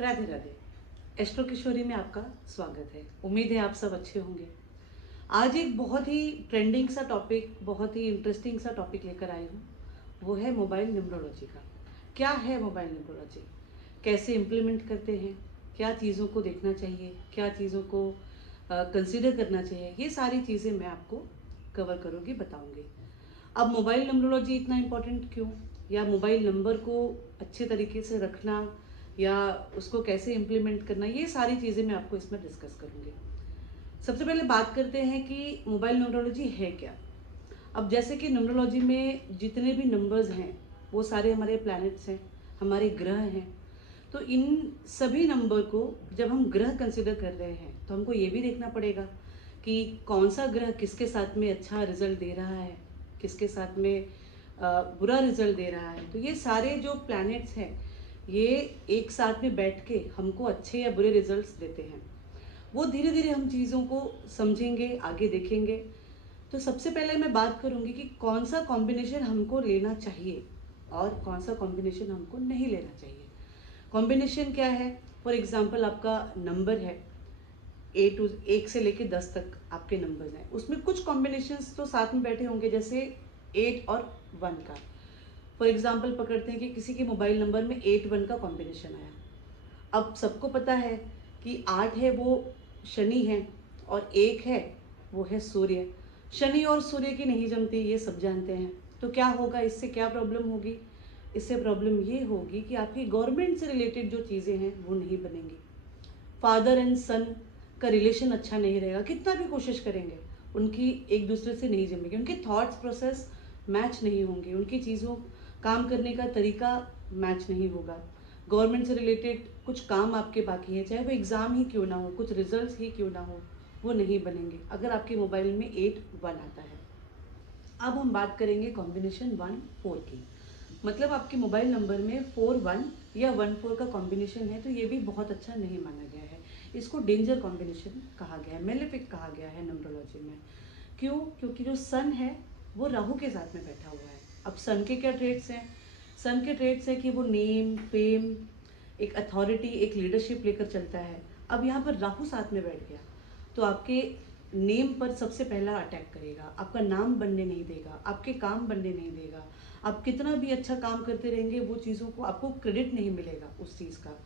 Radhe Radhe. Astro किशोरी में आपका स्वागत है। उम्मीद है आप सब अच्छे होंगे। आज एक बहुत ही ट्रेंडिंग सा टॉपिक, बहुत ही इंटरेस्टिंग सा टॉपिक लेकर आई हूँ। वो है मोबाइल न्यूमरोलॉजी का। क्या है मोबाइल न्यूमरोलॉजी, कैसे इम्प्लीमेंट करते हैं, क्या चीज़ों को देखना चाहिए, क्या चीज़ों को कंसिडर करना चाहिए, ये सारी चीज़ें मैं आपको कवर करूँगी, बताऊँगी। अब मोबाइल न्यूमरोलॉजी इतना इम्पोर्टेंट क्यों, या मोबाइल नंबर को अच्छे तरीके से रखना या उसको कैसे इम्प्लीमेंट करना, ये सारी चीज़ें मैं आपको इसमें डिस्कस करूँगी। सबसे पहले बात करते हैं कि मोबाइल न्यूमरोलॉजी है क्या। अब जैसे कि न्यूमरोलॉजी में जितने भी नंबर्स हैं वो सारे हमारे प्लैनेट्स हैं, हमारे ग्रह हैं। तो इन सभी नंबर को जब हम ग्रह कंसिडर कर रहे हैं तो हमको ये भी देखना पड़ेगा कि कौन सा ग्रह किसके साथ में अच्छा रिजल्ट दे रहा है, किसके साथ में बुरा रिजल्ट दे रहा है। तो ये सारे जो प्लैनेट्स हैं ये एक साथ में बैठ के हमको अच्छे या बुरे रिजल्ट्स देते हैं। वो धीरे धीरे हम चीज़ों को समझेंगे, आगे देखेंगे। तो सबसे पहले मैं बात करूंगी कि कौन सा कॉम्बिनेशन हमको लेना चाहिए और कौन सा कॉम्बिनेशन हमको नहीं लेना चाहिए। कॉम्बिनेशन क्या है? फॉर एग्जांपल आपका नंबर है, ए टू 1 से लेके 10 तक आपके नंबर्स हैं, उसमें कुछ कॉम्बिनेशंस तो साथ में बैठे होंगे, जैसे 8 और 1 का। फॉर एग्जांपल पकड़ते हैं कि किसी के मोबाइल नंबर में 8 1 का कॉम्बिनेशन आया। अब सबको पता है कि 8 है वो शनि है और 1 है वो है सूर्य। शनि और सूर्य की नहीं जमती, ये सब जानते हैं। तो क्या होगा, इससे क्या प्रॉब्लम होगी? इससे प्रॉब्लम ये होगी कि आपकी गवर्नमेंट से रिलेटेड जो चीज़ें हैं वो नहीं बनेंगी। फादर एंड सन का रिलेशन अच्छा नहीं रहेगा, कितना भी कोशिश करेंगे उनकी एक दूसरे से नहीं जमेगी, उनके थॉट्स प्रोसेस मैच नहीं होंगे, उनकी चीज़ों काम करने का तरीका मैच नहीं होगा। गवर्नमेंट से रिलेटेड कुछ काम आपके बाकी हैं, चाहे वो एग्ज़ाम ही क्यों ना हो, कुछ रिजल्ट्स ही क्यों ना हो, वो नहीं बनेंगे अगर आपके मोबाइल में 8 1 आता है। अब हम बात करेंगे कॉम्बिनेशन 1 4 की। मतलब आपके मोबाइल नंबर में 4 1 या 1 4 का कॉम्बिनेशन है तो ये भी बहुत अच्छा नहीं माना गया है। इसको डेंजर कॉम्बिनेशन कहा गया है, मेलेफिक कहा गया है न्यूमरोलॉजी में। क्यों? क्योंकि जो सन है वो राहु के साथ में बैठा हुआ है। अब सन के क्या ट्रेड्स हैं? सन के ट्रेड्स हैं कि वो नेम, फेम, एक अथॉरिटी, एक लीडरशिप लेकर चलता है। अब यहाँ पर राहु साथ में बैठ गया तो आपके नेम पर सबसे पहला अटैक करेगा, आपका नाम बनने नहीं देगा, आपके काम बनने नहीं देगा। आप कितना भी अच्छा काम करते रहेंगे वो चीज़ों को आपको क्रेडिट नहीं मिलेगा उस चीज़ का।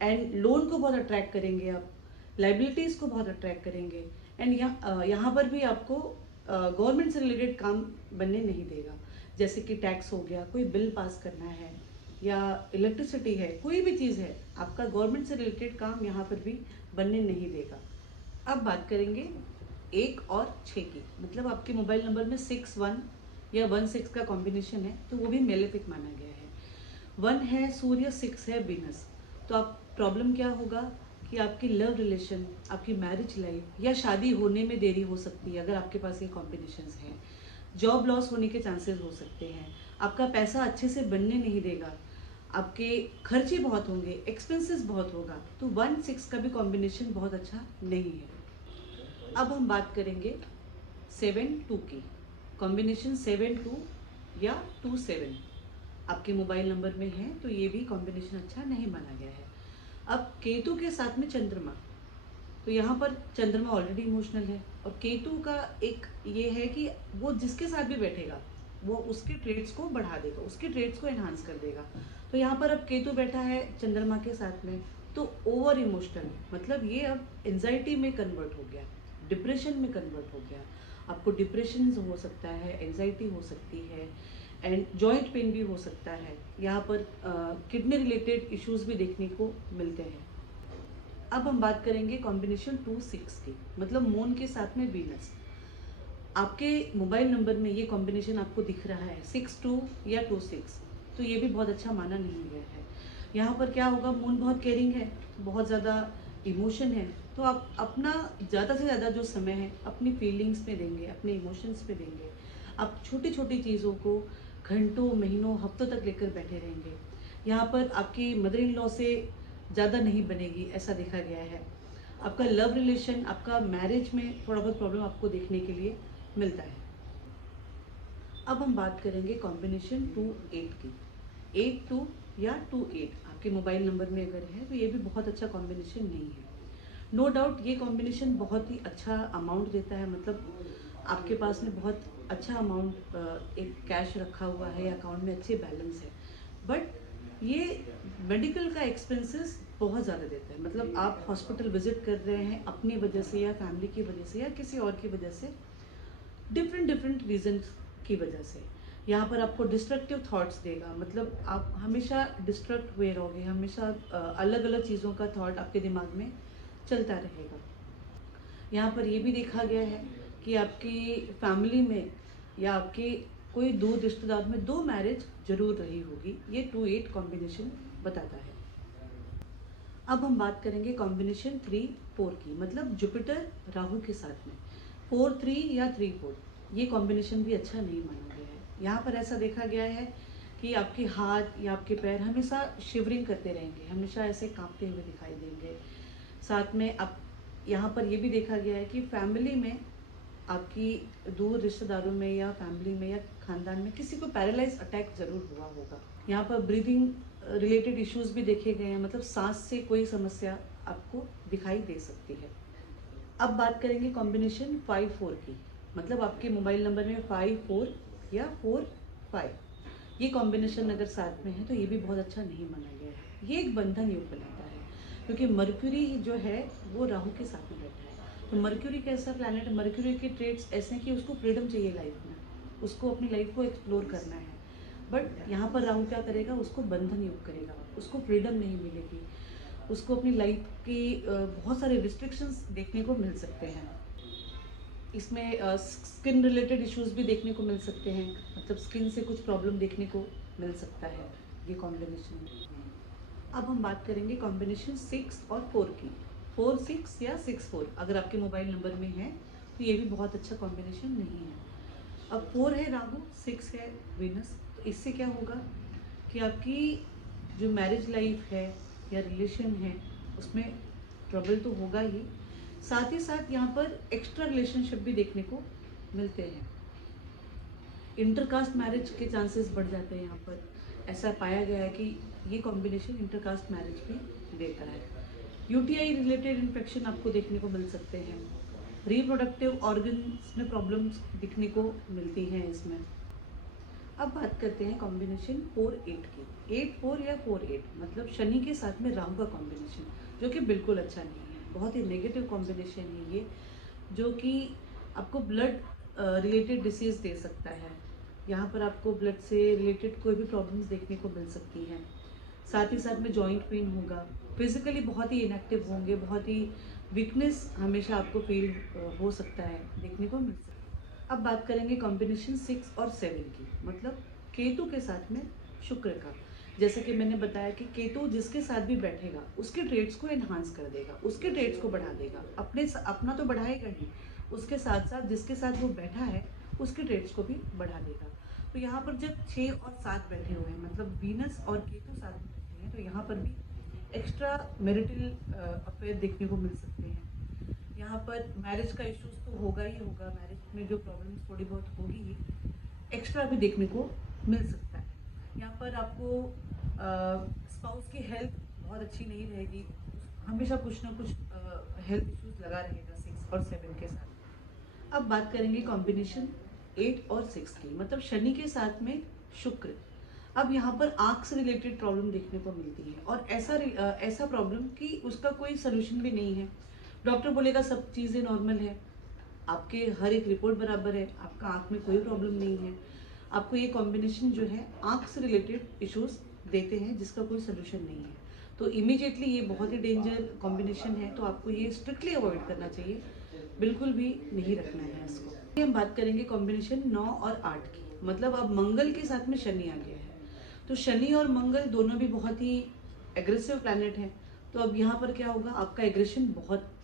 एंड लोन को बहुत अट्रैक्ट करेंगे आप, लाइबिलिटीज़ को बहुत अट्रैक्ट करेंगे। एंड यहाँ पर भी आपको गवर्नमेंट से रिलेटेड काम बनने नहीं देगा, जैसे कि टैक्स हो गया, कोई बिल पास करना है या इलेक्ट्रिसिटी है, कोई भी चीज़ है, आपका गवर्नमेंट से रिलेटेड काम यहाँ पर भी बनने नहीं देगा। अब बात करेंगे 1 और 6 की। मतलब आपके मोबाइल नंबर में 6 1 या 1 6 का कॉम्बिनेशन है तो वो भी मेलेफिक माना गया है। 1 है सूर्य, 6 है वीनस। तो आप प्रॉब्लम क्या होगा कि आपकी लव रिलेशन, आपकी मैरिज लाइफ या शादी होने में देरी हो सकती है अगर आपके पास ये कॉम्बिनेशंस हैं। जॉब लॉस होने के चांसेस हो सकते हैं, आपका पैसा अच्छे से बनने नहीं देगा, आपके खर्चे बहुत होंगे, एक्सपेंसेस बहुत होगा। तो 1 6 का भी कॉम्बिनेशन बहुत अच्छा नहीं है। अब हम बात करेंगे 7 2 की। कॉम्बिनेशन 7 2 या 2 7 आपके मोबाइल नंबर में है तो ये भी कॉम्बिनेशन अच्छा नहीं माना गया है। अब केतु के साथ में चंद्रमा, तो यहाँ पर चंद्रमा ऑलरेडी इमोशनल है और केतु का एक ये है कि वो जिसके साथ भी बैठेगा वो उसके ट्रेड्स को बढ़ा देगा, उसके ट्रेड्स को एनहांस कर देगा। तो यहाँ पर अब केतु बैठा है चंद्रमा के साथ में तो ओवर इमोशनल, मतलब ये अब एंजाइटी में कन्वर्ट हो गया, डिप्रेशन में कन्वर्ट हो गया। आपको डिप्रेशन हो सकता है, एंजाइटी हो सकती है एंड जॉइंट पेन भी हो सकता है। यहाँ पर किडनी रिलेटेड इश्यूज भी देखने को मिलते हैं। अब हम बात करेंगे कॉम्बिनेशन 2 6 की। मतलब मून के साथ में वीनस। आपके मोबाइल नंबर में ये कॉम्बिनेशन आपको दिख रहा है 6 2 या 2 6, तो ये भी बहुत अच्छा माना नहीं गया है। यहाँ पर क्या होगा, मून बहुत केयरिंग है, बहुत ज़्यादा इमोशन है, तो आप अपना ज़्यादा से ज़्यादा जो समय है अपनी फीलिंग्स पे देंगे, अपने इमोशंस पे देंगे। आप छोटी छोटी चीज़ों को घंटों, महीनों, हफ्तों तक लेकर बैठे रहेंगे। यहाँ पर आपकी मदर इन लॉ से ज़्यादा नहीं बनेगी, ऐसा देखा गया है। आपका लव रिलेशन, आपका मैरिज में थोड़ा बहुत प्रॉब्लम आपको देखने के लिए मिलता है। अब हम बात करेंगे कॉम्बिनेशन 2 8 की। 8 2 या 28 आपके मोबाइल नंबर में अगर है तो ये भी बहुत अच्छा कॉम्बिनेशन नहीं है। नो डाउट ये कॉम्बिनेशन बहुत ही अच्छा अमाउंट देता है, मतलब आपके पास में बहुत अच्छा अमाउंट एक कैश रखा हुआ है या अकाउंट में अच्छे बैलेंस है, बट ये मेडिकल का एक्सपेंसेस बहुत ज़्यादा देता है। मतलब आप हॉस्पिटल विजिट कर रहे हैं अपनी वजह से या फैमिली की वजह से या किसी और की वजह से, डिफरेंट डिफरेंट रीजन की वजह से यहाँ पर आपको डिस्ट्रक्टिव थॉट्स देगा। मतलब आप हमेशा डिस्ट्रक्ट हुए रहोगे, हमेशा अलग अलग चीज़ों का थॉट आपके दिमाग में चलता रहेगा। यहाँ पर ये भी देखा गया है कि आपकी फैमिली में या आपके कोई दूर रिश्तेदार में 2 मैरिज जरूर रही होगी, ये 2-8 कॉम्बिनेशन बताता है। अब हम बात करेंगे कॉम्बिनेशन 3-4 की, मतलब जुपिटर राहु के साथ में 4-3 या 3-4, ये कॉम्बिनेशन भी अच्छा नहीं माना गया है। यहाँ पर ऐसा देखा गया है कि आपके हाथ या आपके पैर हमेशा शिवरिंग करते रहेंगे, हमेशा ऐसे कांपते हुए दिखाई देंगे। साथ में आप यहाँ पर ये भी देखा गया है कि फैमिली में आपकी दूर रिश्तेदारों में या फैमिली में या खानदान में किसी को पैरालाइज अटैक ज़रूर हुआ होगा। यहाँ पर ब्रीदिंग रिलेटेड इश्यूज भी देखे गए हैं, मतलब सांस से कोई समस्या आपको दिखाई दे सकती है। अब बात करेंगे कॉम्बिनेशन 5-4 की, मतलब आपके मोबाइल नंबर में 5-4 या 4-5, ये कॉम्बिनेशन अगर साथ में है तो ये भी बहुत अच्छा नहीं माना गया है। ये एक बंधन योग बनाता है क्योंकि मर्क्यूरी जो है वो राहु के साथ में बैठा है। तो मर्क्यूरी कैसा प्लैनेट है, मर्क्यूरी के ट्रेड्स ऐसे हैं कि उसको फ्रीडम चाहिए लाइफ में, उसको अपनी लाइफ को एक्सप्लोर करना है। बट यहाँ पर राहु क्या करेगा, उसको बंधन योग करेगा, उसको फ्रीडम नहीं मिलेगी, उसको अपनी लाइफ की बहुत सारे रिस्ट्रिक्शंस देखने को मिल सकते हैं। इसमें स्किन रिलेटेड इश्यूज भी देखने को मिल सकते हैं, मतलब स्किन से कुछ प्रॉब्लम देखने को मिल सकता है ये कॉम्बिनेशन में। अब हम बात करेंगे कॉम्बिनेशन 6 और 4 की, 4-6 या 6-4 अगर आपके मोबाइल नंबर में है तो ये भी बहुत अच्छा कॉम्बिनेशन नहीं है। अब 4 है राहु, 6 है वीनस, तो इससे क्या होगा कि आपकी जो मैरिज लाइफ है या रिलेशन है उसमें ट्रबल तो होगा ही, साथ ही साथ यहाँ पर एक्स्ट्रा रिलेशनशिप भी देखने को मिलते हैं। इंटरकास्ट मैरिज के चांसेस बढ़ जाते हैं। यहाँ पर ऐसा पाया गया है कि ये कॉम्बिनेशन इंटरकास्ट मैरिज भी देता है। यूटीआई रिलेटेड इन्फेक्शन आपको देखने को मिल सकते हैं, रिप्रोडक्टिव ऑर्गन्स में प्रॉब्लम्स दिखने को मिलती हैं इसमें। अब बात करते हैं कॉम्बिनेशन 4-8 की, 8-4 या 4-8, मतलब शनि के साथ में राहु का कॉम्बिनेशन, जो कि बिल्कुल अच्छा नहीं है, बहुत ही नेगेटिव कॉम्बिनेशन है ये, जो कि आपको ब्लड रिलेटेड डिसीज़ दे सकता है। यहाँ पर आपको ब्लड से रिलेटेड कोई भी प्रॉब्लम्स देखने को मिल सकती हैं। साथ ही साथ में जॉइंट पेन होगा, फिजिकली बहुत ही इनएक्टिव होंगे, बहुत ही वीकनेस हमेशा आपको फील हो सकता है, देखने को मिल सकता है। अब बात करेंगे कॉम्बिनेशन 6 और 7 की, मतलब केतु के साथ में शुक्र का। जैसे कि मैंने बताया कि केतु जिसके साथ भी बैठेगा उसके ट्रेड्स को एनहांस कर देगा, उसके ट्रेड्स को बढ़ा देगा, अपना तो बढ़ाएगा ही, उसके साथ साथ जिसके साथ वो बैठा है उसके ट्रेड्स को भी बढ़ा देगा। तो यहाँ पर जब 6 और 7 बैठे हुए हैं, मतलब वीनस और केतु साथ में बैठे हैं, तो यहाँ पर भी एक्स्ट्रा मैरिटल अफेयर देखने को मिल सकते हैं। यहाँ पर मैरिज का इश्यूज तो होगा ही होगा, मैरिज में जो प्रॉब्लम्स थोड़ी बहुत होगी ही, एक्स्ट्रा भी देखने को मिल सकता है। यहाँ पर आपको स्पाउस की हेल्थ बहुत अच्छी नहीं रहेगी, हमेशा कुछ ना कुछ हेल्थ इश्यूज लगा रहेगा 6 और 7 के साथ। अब बात करेंगे कॉम्बिनेशन 8 और 6 की, मतलब शनि के साथ में शुक्र। अब यहाँ पर आँख से रिलेटेड प्रॉब्लम देखने को मिलती है, और ऐसा प्रॉब्लम कि उसका कोई सोल्यूशन भी नहीं है। डॉक्टर बोलेगा सब चीज़ें नॉर्मल है, आपके हर एक रिपोर्ट बराबर है, आपका आँख में कोई प्रॉब्लम नहीं है, आपको ये कॉम्बिनेशन जो है आँख से रिलेटेड इश्यूज देते हैं जिसका कोई सोल्यूशन नहीं है। तो इमीडिएटली ये बहुत ही डेंजर कॉम्बिनेशन है, तो आपको ये स्ट्रिक्टली अवॉइड करना चाहिए, बिल्कुल भी नहीं रखना है इसको। हम बात करेंगे कॉम्बिनेशन 9 और 8 की, मतलब अब मंगल के साथ में शनि आ गया है, तो शनि और मंगल दोनों भी बहुत ही एग्रेसिव प्लैनेट हैं। तो अब यहाँ पर क्या होगा, आपका एग्रेशन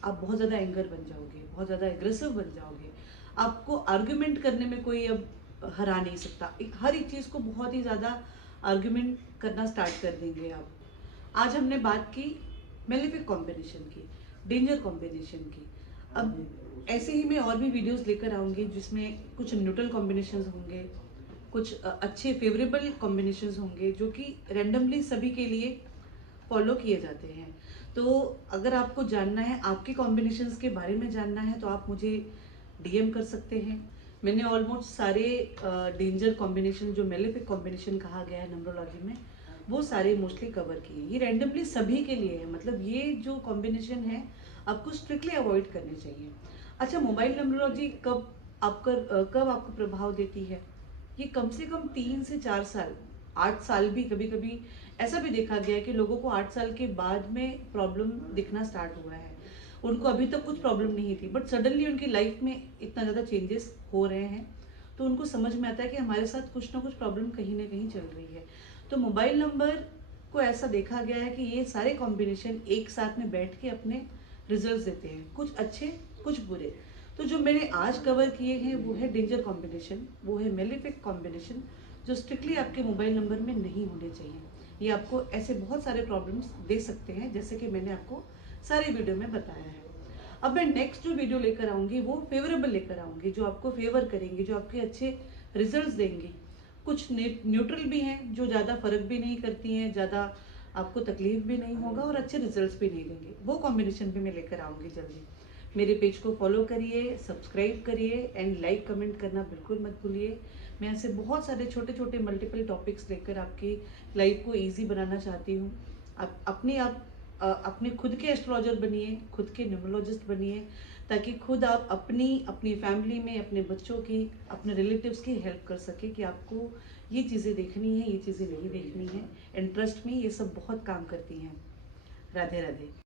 आप बहुत ज़्यादा एंगर बन जाओगे, बहुत ज़्यादा एग्रेसिव बन जाओगे, आपको आर्ग्यूमेंट करने में कोई अब हरा नहीं सकता, हर एक चीज़ को बहुत ही ज़्यादा आर्ग्यूमेंट करना स्टार्ट कर देंगे आप। आज हमने बात की मेलेफिक कॉम्बिनेशन की, डेंजर कॉम्बिनेशन की। अब ऐसे ही मैं और भी वीडियोस लेकर आऊँगी जिसमें कुछ न्यूट्रल कॉम्बिनेशंस होंगे कुछ अच्छे फेवरेबल कॉम्बिनेशंस होंगे जो कि रैंडमली सभी के लिए फॉलो किए जाते हैं। तो अगर आपको जानना है, आपके कॉम्बिनेशंस के बारे में जानना है, तो आप मुझे डीएम कर सकते हैं। मैंने ऑलमोस्ट सारे डेंजर कॉम्बिनेशन जो मेलेफिक कॉम्बिनेशन कहा गया है न्यूमरोलॉजी में, वो सारे मोस्टली कवर किए। ये रैंडमली सभी के लिए है, मतलब ये जो कॉम्बिनेशन है आपको स्ट्रिक्टली अवॉइड करनी चाहिए। अच्छा, मोबाइल न्यूमरोलॉजी कब आपको प्रभाव देती है? ये कम से कम 3 से 4 साल, 8 साल भी, कभी कभी ऐसा भी देखा गया है कि लोगों को 8 साल के बाद में प्रॉब्लम दिखना स्टार्ट हुआ है। उनको अभी तक कुछ प्रॉब्लम नहीं थी, बट सडनली उनकी लाइफ में इतना ज़्यादा चेंजेस हो रहे हैं, तो उनको समझ में आता है कि हमारे साथ कुछ ना कुछ प्रॉब्लम कहीं ना कहीं चल रही है। तो मोबाइल नंबर को ऐसा देखा गया है कि ये सारे कॉम्बिनेशन एक साथ में बैठ के अपने रिजल्ट्स देते हैं, कुछ अच्छे कुछ बुरे। तो जो मैंने आज कवर किए हैं वो है डेंजर कॉम्बिनेशन, वो है मेलिफिक कॉम्बिनेशन, जो स्ट्रिक्टली आपके मोबाइल नंबर में नहीं होने चाहिए। ये आपको ऐसे बहुत सारे प्रॉब्लम्स दे सकते हैं, जैसे कि मैंने आपको सारे वीडियो में बताया है। अब मैं नेक्स्ट जो वीडियो लेकर आऊँगी वो फेवरेबल लेकर आऊँगी, जो आपको फेवर करेंगे, जो आपके अच्छे रिजल्ट्स देंगी। कुछ न्यूट्रल भी हैं जो ज़्यादा फर्क भी नहीं करती हैं, ज़्यादा आपको तकलीफ भी नहीं होगा और अच्छे रिजल्ट्स भी नहीं देंगे। वो कॉम्बिनेशन भी मैं लेकर आऊँगी जल्दी। मेरे पेज को फॉलो करिए, सब्सक्राइब करिए एंड लाइक कमेंट करना बिल्कुल मत भूलिए। मैं ऐसे बहुत सारे छोटे छोटे मल्टीपल टॉपिक्स लेकर आपकी लाइफ को ईजी बनाना चाहती हूँ। अपने खुद के एस्ट्रोलॉजर बनिए, खुद के न्यूमरोलॉजिस्ट बनिए, ताकि खुद आप अपनी अपनी फैमिली में, अपने बच्चों की, अपने रिलेटिव्स की हेल्प कर सके कि आपको ये चीज़ें देखनी है, ये चीज़ें नहीं देखनी है। एंड ट्रस्ट में ये सब बहुत काम करती हैं। राधे राधे।